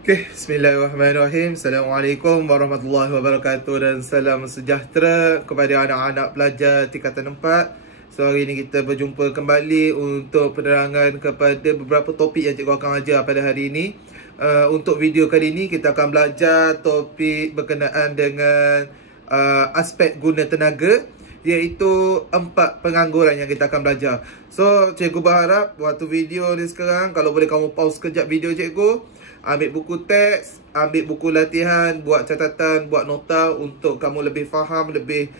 Bismillahirrahmanirrahim. Assalamualaikum warahmatullahi wabarakatuh dan salam sejahtera kepada anak-anak pelajar tingkatan 4. So hari ini kita berjumpa kembali untuk penerangan kepada beberapa topik yang cikgu akan ajar pada hari ini. Untuk video kali ini kita akan belajar topik berkenaan dengan aspek guna tenaga, iaitu 4 pengangguran yang kita akan belajar. So cikgu berharap waktu video ni sekarang, kalau boleh kamu pause sekejap video cikgu, ambil buku teks, ambil buku latihan, buat catatan, buat nota untuk kamu lebih faham, lebih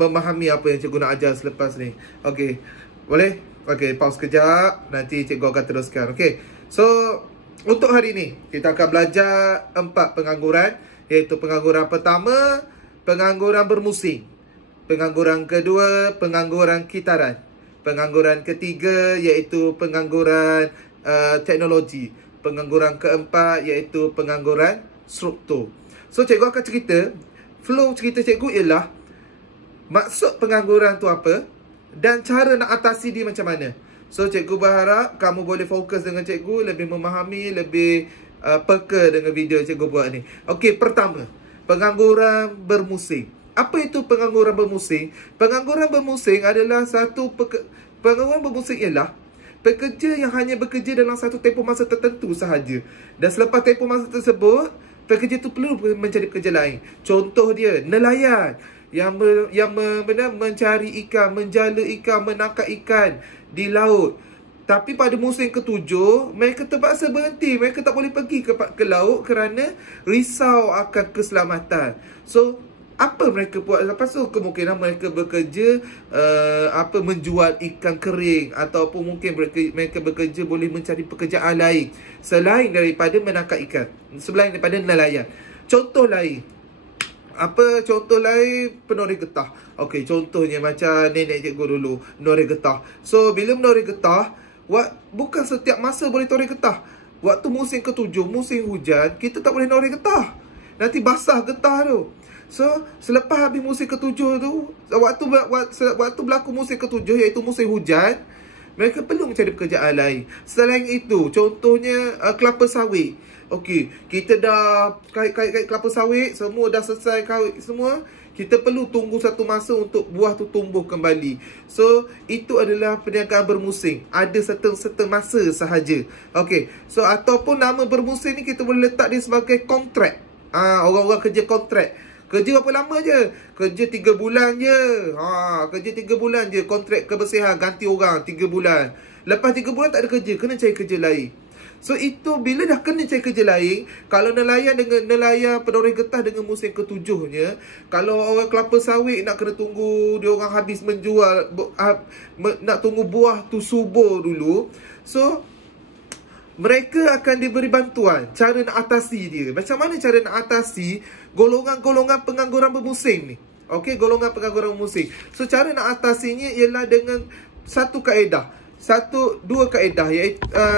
memahami apa yang cikgu nak ajar selepas ni. Okey, boleh? Okey, pause kejap, nanti cikgu akan teruskan. Okey, so untuk hari ni kita akan belajar 4 pengangguran, iaitu pengangguran pertama, pengangguran bermusim. Pengangguran kedua, pengangguran kitaran. Pengangguran ketiga iaitu pengangguran teknologi. Pengangguran keempat iaitu pengangguran struktur. So cikgu akan cerita, flow cerita cikgu ialah maksud pengangguran tu apa dan cara nak atasi dia macam mana. So cikgu berharap kamu boleh fokus dengan cikgu, lebih memahami, lebih peka dengan video cikgu buat ni. Okey, pertama, pengangguran bermusim. Apa itu pengangguran bermusim? Pengangguran bermusim adalah pengangguran bermusim ialah pekerja yang hanya bekerja dalam satu tempoh masa tertentu sahaja. Dan selepas tempoh masa tersebut, pekerja itu perlu mencari pekerja lain. Contoh dia, nelayan yang mencari ikan, menjala ikan, menangkap ikan di laut. Tapi pada musim ke-7, mereka terpaksa berhenti. Mereka tak boleh pergi ke laut kerana risau akan keselamatan. So apa mereka buat lepas tu? Kemungkinan mereka bekerja menjual ikan kering, ataupun mungkin mereka bekerja boleh mencari pekerjaan lain selain daripada menangkap ikan, selain daripada nelayan. Contoh lain, apa contoh lain? Penoreh getah. Okey, contohnya macam nenek cikgu dulu, menoreh getah. So bila menoreh getah, bukan setiap masa boleh toreh getah. Waktu musim ke-7, musim hujan, kita tak boleh noreh getah, nanti basah getah tu. So, selepas habis musim ke-7 tu, waktu berlaku musim ke-7, iaitu musim hujan, mereka perlu mencari pekerjaan lain. Selain itu, contohnya kelapa sawit. Okey, kita dah kait kelapa sawit, semua dah selesai kait semua. Kita perlu tunggu satu masa untuk buah tu tumbuh kembali. So, itu adalah perniagaan bermusim. Ada serta masa sahaja. Okey, so ataupun nama bermusim ni kita boleh letak dia sebagai kontrak. Orang-orang kerja kontrak. Kerja berapa lama je? Kerja 3 bulan je. Kerja 3 bulan je. Kontrak kebersihan, ganti orang 3 bulan. Lepas 3 bulan tak ada kerja, kena cari kerja lain. So itu bila dah kena cari kerja lain, kalau nelayan penoreh getah dengan musim ke-7-nya, kalau orang kelapa sawit nak kena tunggu dia orang habis menjual, nak tunggu buah tu subur dulu. So mereka akan diberi bantuan cara nak atasi dia. Macam mana cara nak atasi golongan-golongan pengangguran bermusim ni? Okey, golongan pengangguran bermusim. So cara nak atasinya ialah dengan dua kaedah,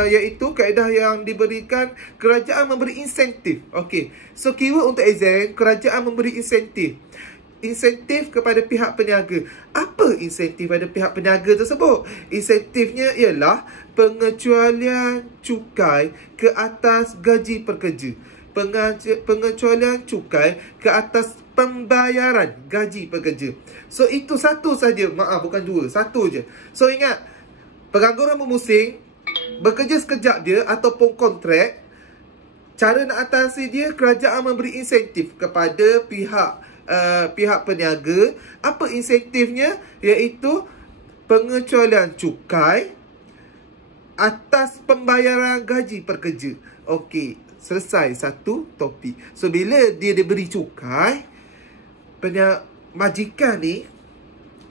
iaitu kaedah yang diberikan kerajaan memberi insentif. Okey, so keyword untuk exam, kerajaan memberi insentif. Insentif kepada pihak peniaga. Apa insentif pada pihak peniaga tersebut? Insentifnya ialah pengecualian cukai ke atas gaji pekerja. Pengecualian cukai ke atas pembayaran gaji pekerja. So itu satu saja, bukan dua, satu je. So ingat, pengangguran bermusim, bekerja sekejap dia ataupun kontrak, cara nak atasi dia, kerajaan memberi insentif kepada pihak peniaga. Apa insentifnya? Iaitu pengecualian cukai atas pembayaran gaji pekerja. Okey, selesai satu topik. So bila dia diberi cukai, majikan ni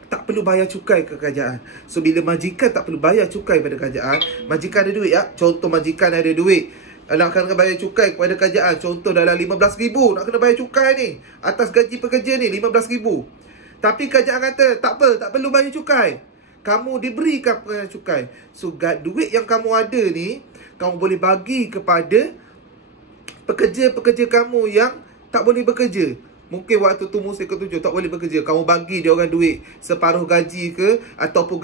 tak perlu bayar cukai ke kerajaan. So bila majikan tak perlu bayar cukai pada kerajaan, majikan ada duit ya. Contoh majikan ada duit, nak kena bayar cukai kepada kerajaan, contoh dalam 15,000 nak kena bayar cukai ni atas gaji pekerja ni, 15,000. Tapi kerajaan kata tak perlu bayar cukai, kamu diberikan pengecualian cukai. So duit yang kamu ada ni, kamu boleh bagi kepada pekerja-pekerja kamu yang tak boleh bekerja. Mungkin waktu tu musim ke-7 tak boleh bekerja, kamu bagi dia orang duit separuh gaji ke, ataupun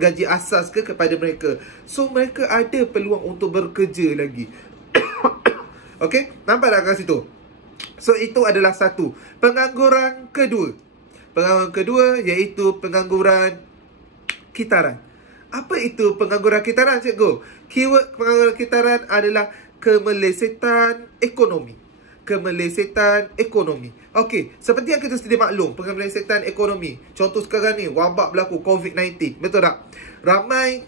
gaji asas ke kepada mereka. So mereka ada peluang untuk bekerja lagi. Okey, nampak tak kat situ? So, itu adalah satu. Pengangguran kedua. Pengangguran kedua iaitu pengangguran kitaran. Apa itu pengangguran kitaran, cikgu? Keyword pengangguran kitaran adalah kemelesetan ekonomi. Kemelesetan ekonomi. Okey, seperti yang kita sedia maklum, kemelesetan ekonomi. Contoh sekarang ni, wabak berlaku COVID-19. Betul tak? Ramai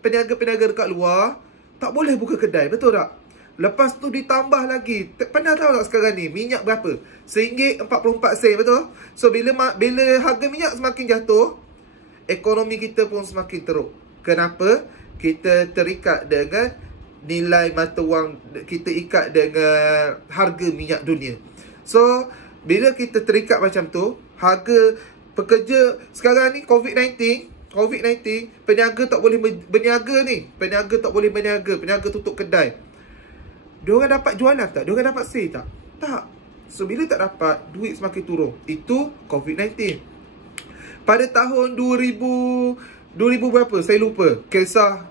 peniaga-peniaga dekat luar tak boleh buka kedai. Betul tak? Lepas tu ditambah lagi. Pernah tahu tak sekarang ni minyak berapa? RM1.44, betul? So bila harga minyak semakin jatuh, ekonomi kita pun semakin teruk. Kenapa? Kita terikat dengan nilai mata wang, kita ikat dengan harga minyak dunia. So bila kita terikat macam tu, harga pekerja sekarang ni COVID-19, peniaga tak boleh berniaga ni. Peniaga tak boleh berniaga, peniaga tutup kedai. Diorang dapat jualan tak? Diorang dapat sale tak? Tak. So, bila tak dapat, duit semakin turun. Itu COVID-19. Pada tahun 2000 berapa? Saya lupa. Kisah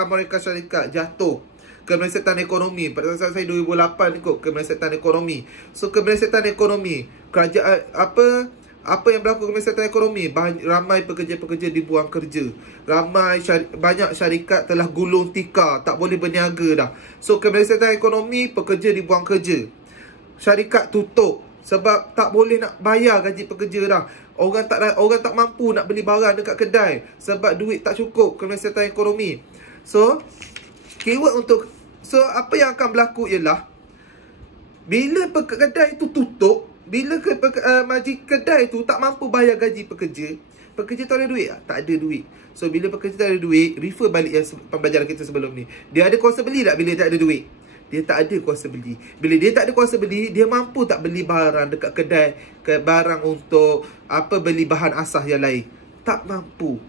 Amerika Syarikat jatuh. Kemelesetan ekonomi. Pada saat saya 2008 kot, kemelesetan ekonomi. So, kemelesetan ekonomi. Kerajaan apa yang berlaku kemelesetan ekonomi? Ramai pekerja-pekerja dibuang kerja. Banyak syarikat telah gulung tikar, tak boleh berniaga dah. So kemelesetan ekonomi, pekerja dibuang kerja. Syarikat tutup sebab tak boleh nak bayar gaji pekerja dah. Orang tak mampu nak beli barang dekat kedai sebab duit tak cukup. Kemelesetan ekonomi. So apa yang akan berlaku ialah bila kedai itu tutup, bila kedai tu tak mampu bayar gaji pekerja tak ada duit tak? Tak ada duit. So bila pekerja tak ada duit, refer balik yang pembelajaran kita sebelum ni. Dia ada kuasa beli tak bila tak ada duit? Dia tak ada kuasa beli. Bila dia tak ada kuasa beli, dia mampu tak beli barang dekat kedai, barang untuk beli bahan asas yang lain? Tak mampu.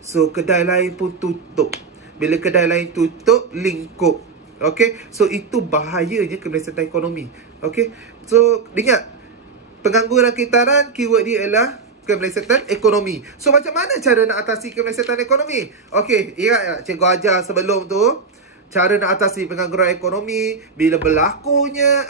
So kedai lain pun tutup. Bila kedai lain tutup, lingkup. Okay, so itu bahayanya kemelesetan ekonomi. Okay, so ingat, pengangguran kitaran, keyword dia ialah kemelesetan ekonomi. So macam mana cara nak atasi kemelesetan ekonomi? Okey, ingat cikgu ajar sebelum tu, cara nak atasi pengangguran ekonomi bila berlakunya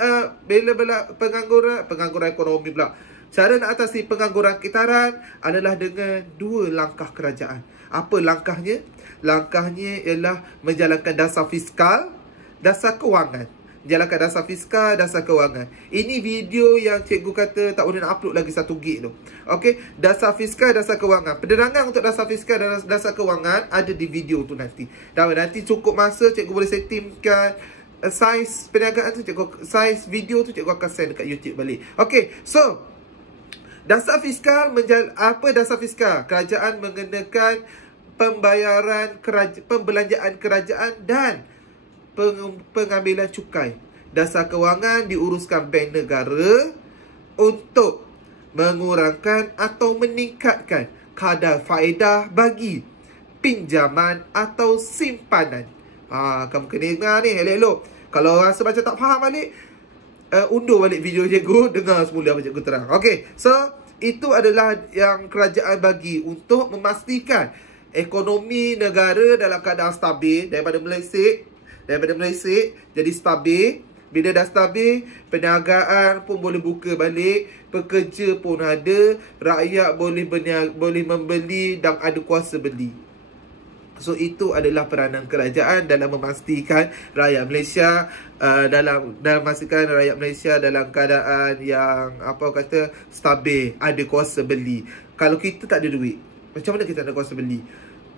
pengangguran ekonomi pula. Cara nak atasi pengangguran kitaran adalah dengan dua langkah kerajaan. Apa langkahnya? Langkahnya ialah menjalankan dasar fiskal, dasar kewangan. Jalankan dasar fiskal, dasar kewangan. Ini video yang cikgu kata tak boleh nak upload lagi 1 gig tu. Okey, dasar fiskal, dasar kewangan. Penerangan untuk dasar fiskal dan dasar kewangan ada di video tu nanti. Dan nanti cukup masa cikgu boleh settingkan saiz perniagaan tu, saiz video tu cikgu akan send dekat YouTube balik. Okey, so dasar fiskal apa dasar fiskal? Kerajaan mengenakan pembelanjaan kerajaan dan pengambilan cukai. Dasar kewangan diuruskan bank negara untuk mengurangkan atau meningkatkan kadar faedah bagi pinjaman atau simpanan. Kamu kena dengar ni elok-elok. Kalau rasa macam tak faham balik, undur balik video cikgu, dengar semula apa cikgu terang. Okey, so itu adalah yang kerajaan bagi untuk memastikan ekonomi negara dalam keadaan stabil daripada melesik jadi stabil. Bila dah stabil, perniagaan pun boleh buka balik, pekerja pun ada, rakyat boleh membeli dan ada kuasa beli. So itu adalah peranan kerajaan dalam memastikan rakyat Malaysia dalam dalam keadaan yang stabil, ada kuasa beli. Kalau kita tak ada duit, macam mana kita nak kuasa beli?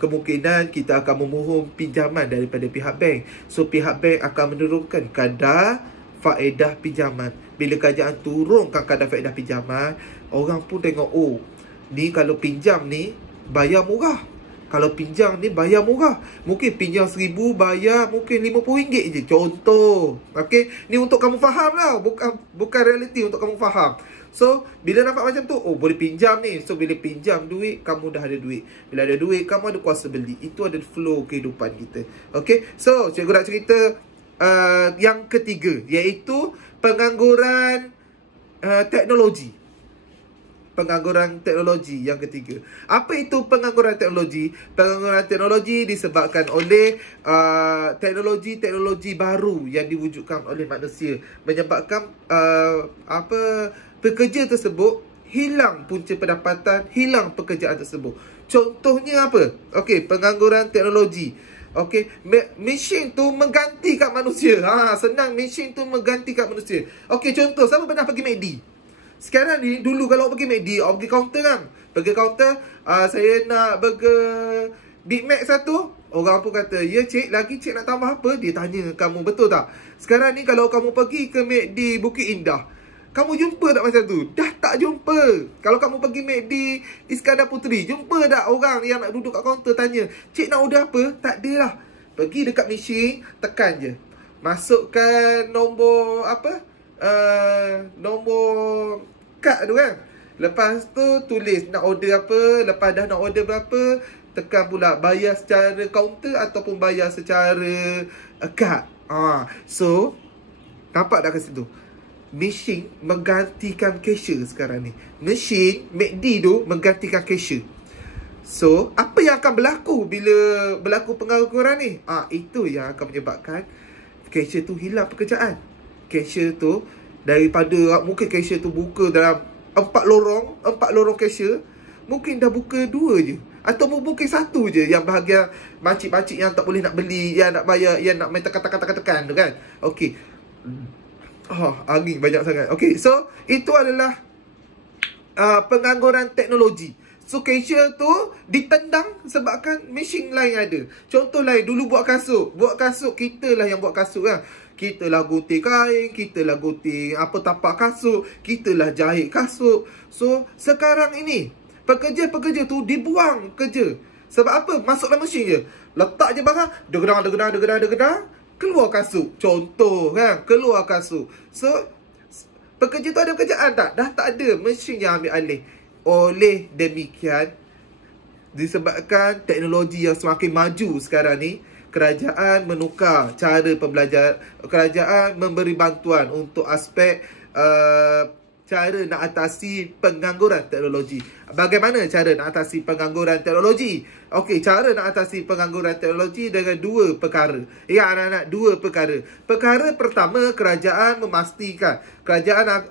Kemungkinan kita akan memohon pinjaman daripada pihak bank. So pihak bank akan menurunkan kadar faedah pinjaman. Bila kerajaan turunkan kadar faedah pinjaman, orang pun tengok, oh, ni kalau pinjam ni bayar murah. Kalau pinjam ni bayar murah. Mungkin pinjam RM1,000 bayar mungkin RM50 je. Contoh. Okay, ni untuk kamu faham lah. Bukan realiti, untuk kamu faham. So, bila nampak macam tu, oh, boleh pinjam ni. So, bila pinjam duit, kamu dah ada duit. Bila ada duit, kamu ada kuasa beli. Itu ada flow kehidupan kita. Okay, so cikgu nak cerita yang ketiga, iaitu pengangguran teknologi. pengangguran teknologi yang ketiga. Apa itu pengangguran teknologi? Pengangguran teknologi disebabkan oleh teknologi-teknologi baru yang diwujudkan oleh manusia, menyebabkan pekerja tersebut hilang punca pendapatan, hilang pekerjaan tersebut. Contohnya apa? Okey, pengangguran teknologi. Okey, mesin tu menggantikan manusia. Senang, mesin tu menggantikan manusia. Okey, contoh, siapa pernah pergi McD? Sekarang ni, dulu kalau awak pergi McD, awak pergi kaunter kan? Pergi kaunter, saya nak burger Big Mac satu. Orang pun kata, ya cik, lagi cik nak tambah apa? Dia tanya kamu, betul tak? Sekarang ni kalau kamu pergi ke McD Bukit Indah, kamu jumpa tak macam tu? Dah tak jumpa. Kalau kamu pergi McD Iskandar Puteri, jumpa tak orang yang nak duduk kat kaunter tanya, cik nak order apa? Tak ada lah. Pergi dekat mesin, tekan je. Masukkan nombor apa? Nombor kad tu kan. Lepas tu tulis nak order apa. Lepas dah nak order berapa, tekan pula bayar secara kaunter ataupun bayar secara kad. So nampak tak kat situ? Mesin menggantikan cashier sekarang ni. Mesin McD tu menggantikan cashier. So apa yang akan berlaku bila berlaku pengangguran ni? Itu yang akan menyebabkan cashier tu hilang pekerjaan. Cashier tu, daripada mungkin cashier tu buka dalam 4 lorong cashier, mungkin dah buka 2 je, atau mungkin 1 je yang bahagian makcik-makcik yang tak boleh nak beli, yang nak bayar, yang nak main tekan tu kan. Okey. Angin banyak sangat. Okey, so itu adalah pengangguran teknologi. So cashier tu ditendang sebabkan mesin lain ada. Contoh lain, dulu buat kasut kita lah yang buat kasut kan. Kita lah gunting kain, kita lah gunting tapak kasut, kita lah jahit kasut. So sekarang ini pekerja-pekerja tu dibuang kerja. Sebab apa? Masuk dalam mesin je, letak je barang, degedang, keluar kasut. Contoh kan, keluar kasut. So pekerja tu ada pekerjaan tak? Dah tak ada, mesin yang ambil alih. Oleh demikian, disebabkan teknologi yang semakin maju sekarang ni, kerajaan menukar cara pembelajaran, kerajaan memberi bantuan untuk aspek cara nak atasi pengangguran teknologi. Bagaimana cara nak atasi pengangguran teknologi? Okey, cara nak atasi pengangguran teknologi dengan 2 perkara. Ya anak-anak, 2 perkara. Perkara pertama, kerajaan memastikan, kerajaan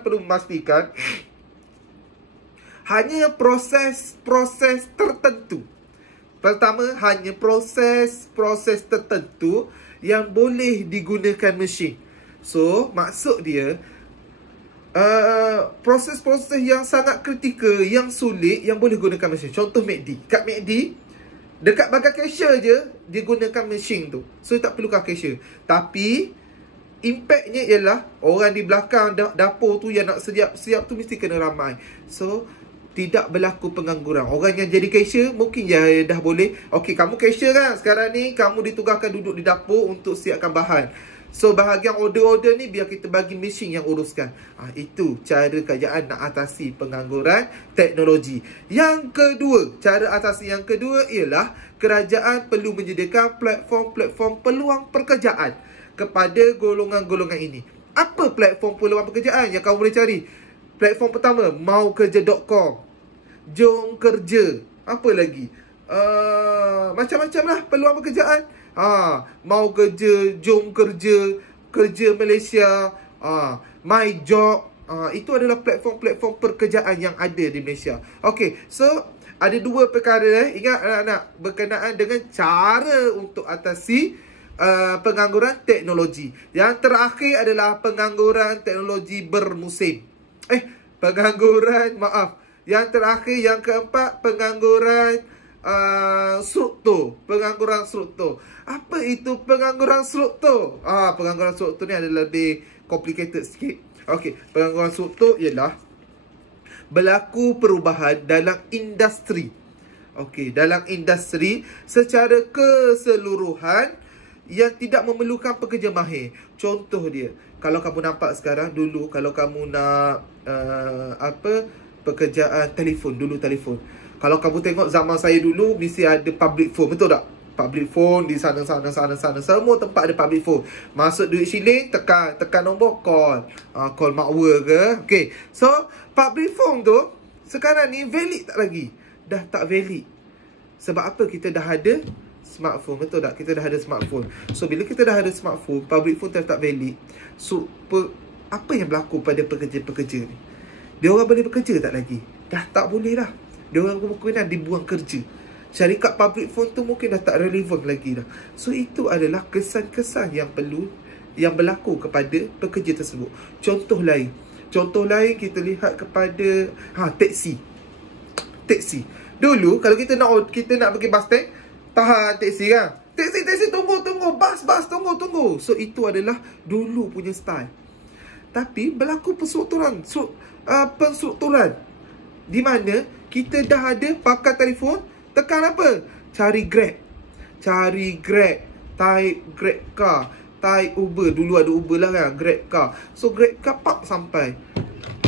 perlu memastikan hanya proses-proses tertentu. Pertama, hanya proses-proses tertentu yang boleh digunakan mesin. So, maksud dia, proses-proses yang sangat kritikal, yang sulit, yang boleh gunakan mesin. Contoh McD. Kat McD, dekat bagai cashier je, dia gunakan mesin tu. So, tak perlukan cashier. Tapi impactnya ialah orang di belakang dapur tu yang nak siap tu mesti kena ramai. So, tidak berlaku pengangguran. Orang yang jadi cashier mungkin dah boleh. Okey, kamu cashier kan? Sekarang ni kamu ditugaskan duduk di dapur untuk siapkan bahan. So, bahagian order-order ni biar kita bagi mesin yang uruskan. Itu cara kerajaan nak atasi pengangguran teknologi. Yang kedua, cara atasi yang kedua ialah kerajaan perlu menyediakan platform-platform peluang pekerjaan kepada golongan-golongan ini. Apa platform peluang pekerjaan yang kamu boleh cari? Platform pertama, maukerja.com, Jom Kerja. Apa lagi? Macam-macam lah peluang pekerjaan. Mau Kerja, Jom Kerja, Kerja Malaysia, My Job. Itu adalah platform-platform pekerjaan yang ada di Malaysia. Okey, so ada 2 perkara ingat anak-anak berkenaan dengan cara untuk atasi pengangguran teknologi. Yang terakhir adalah pengangguran teknologi bermusim. Yang terakhir, yang keempat, pengangguran struktur. Pengangguran struktur. Apa itu pengangguran struktur? Pengangguran struktur ni adalah lebih complicated sikit. Okey, pengangguran struktur ialah berlaku perubahan dalam industri. Okey, dalam industri secara keseluruhan yang tidak memerlukan pekerja mahir. Contoh dia, kalau kamu nampak sekarang, dulu kalau kamu nak pekerjaan telefon, dulu telefon. Kalau kamu tengok zaman saya dulu, mesti ada public phone, betul tak? Public phone di sana. Semua tempat ada public phone. Masuk duit shilling, tekan nombor call. Call makwa ke. Okay. So, public phone tu sekarang ni valid tak lagi? Dah tak valid. Sebab apa? Kita dah ada smartphone. Betul tak? Kita dah ada smartphone. So, bila kita dah ada smartphone, public phone tak valid. So, apa yang berlaku pada pekerja-pekerja ni? Dia orang boleh bekerja tak lagi? Dah tak boleh dah. Dia orang kemungkinan dibuang kerja. Syarikat public phone tu mungkin dah tak relevan lagi dah. So, itu adalah kesan-kesan yang berlaku kepada pekerja tersebut. Contoh lain kita lihat kepada taksi. Dulu kalau kita nak pergi bus stand, tahan taksi kan. Taksi tunggu, bas tunggu. So, itu adalah dulu punya style. Tapi berlaku penstrukturan di mana kita dah ada pakai telefon, tekan apa? Cari Grab, type Grab car, type Uber. Dulu ada Uber lah kan, Grab car. So Grab car park sampai.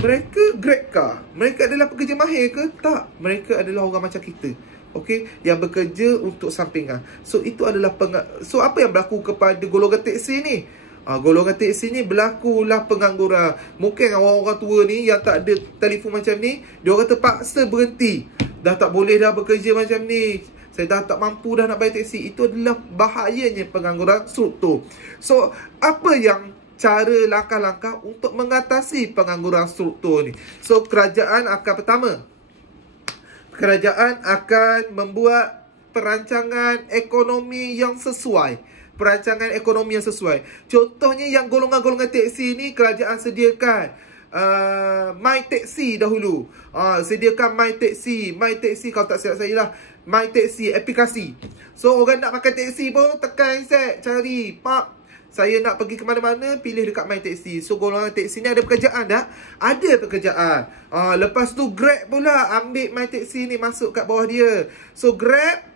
Mereka Grab car, mereka adalah pekerja mahir ke? Tak. Mereka adalah orang macam kita, okey, yang bekerja untuk sampingan. So itu adalah so apa yang berlaku kepada golongan taksi ni? Golongan taksi ni berlakulah pengangguran. Mungkin orang-orang tua ni yang tak ada telefon macam ni, dia orang terpaksa berhenti. Dah tak boleh dah bekerja macam ni, saya dah tak mampu dah nak bayar taksi. Itu adalah bahayanya pengangguran struktur. So, apa yang cara langkah-langkah untuk mengatasi pengangguran struktur ni? So, kerajaan akan membuat perancangan ekonomi yang sesuai. Contohnya yang golongan-golongan taksi ni, kerajaan sediakan My Taxi dahulu. Sediakan My Taxi kalau tak silap saya lah, My Taxi aplikasi. So orang nak pakai taksi pun tekan set, cari saya nak pergi ke mana-mana, pilih dekat My Taxi. So golongan taksi ni ada pekerjaan dah. Ada pekerjaan. Lepas tu Grab pula ambil My Taxi ni, masuk kat bawah dia. So Grab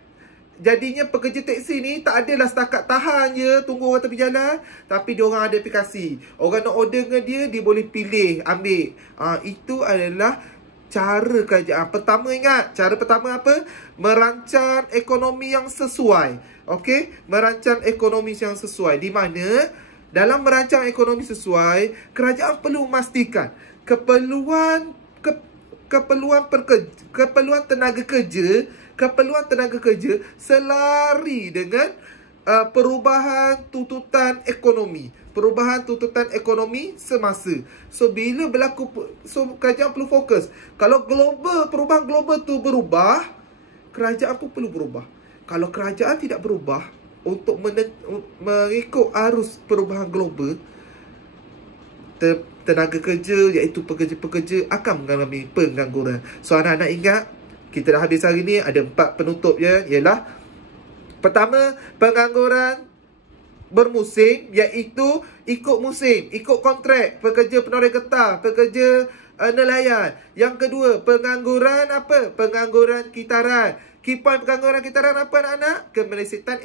jadinya pekerja taksi ni tak adalah setakat tahan je tunggu orang tepi jalan, tapi dia orang ada aplikasi. Orang nak order dengan dia boleh pilih, ambil. Itu adalah cara kerajaan. Cara pertama apa? Merancang ekonomi yang sesuai. Okey, merancang ekonomi yang sesuai. Di mana dalam merancang ekonomi sesuai, kerajaan perlu memastikan keperluan tenaga kerja selari dengan perubahan tuntutan ekonomi semasa. So bila berlaku, kerajaan perlu fokus. Kalau perubahan global tu berubah, kerajaan pun perlu berubah. Kalau kerajaan tidak berubah untuk mengikut arus perubahan global, tenaga kerja iaitu pekerja-pekerja akan mengalami pengangguran. So anak-anak ingat, kita dah habis hari ni, ada 4 penutup je. Ialah pertama, pengangguran bermusim, iaitu ikut musim, ikut kontrak, pekerja penoreh getah, pekerja nelayan. Yang kedua, pengangguran apa? Pengangguran kitaran. Key point pengangguran kitaran apa anak-anak? Kemelesetan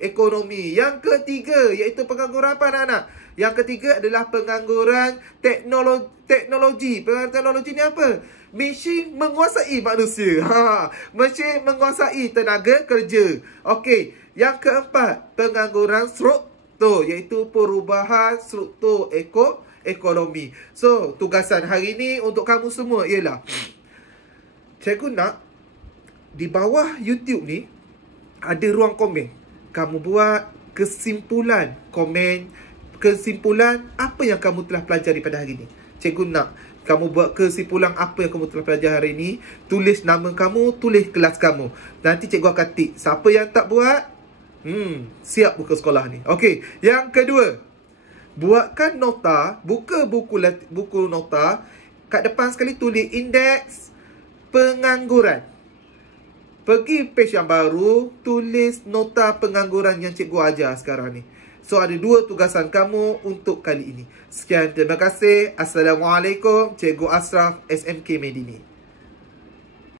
ekonomi. Yang ketiga, iaitu pengangguran apa anak-anak? Yang ketiga adalah pengangguran teknologi. Pengangguran teknologi ni apa? Mesin menguasai manusia. Mesin menguasai tenaga kerja. Okey. Yang keempat, pengangguran struktur, iaitu perubahan struktur ekonomi. So, tugasan hari ni untuk kamu semua ialah, cikgu nak di bawah YouTube ni ada ruang komen. Kamu buat kesimpulan apa yang kamu telah pelajari pada hari ni. Cikgu nak kamu buat kesimpulan apa yang kamu telah pelajari hari ni. Tulis nama kamu, tulis kelas kamu. Nanti cikgu akan tik. Siapa yang tak buat, siap buka sekolah ni. Okey, yang kedua, buatkan nota, buka buku nota. Kat depan sekali tulis indeks pengangguran. Pergi page yang baru, tulis nota pengangguran yang cikgu ajar sekarang ni. So, ada 2 tugasan kamu untuk kali ini. Sekian, terima kasih. Assalamualaikum. Cikgu Ashraf, SMK Medini.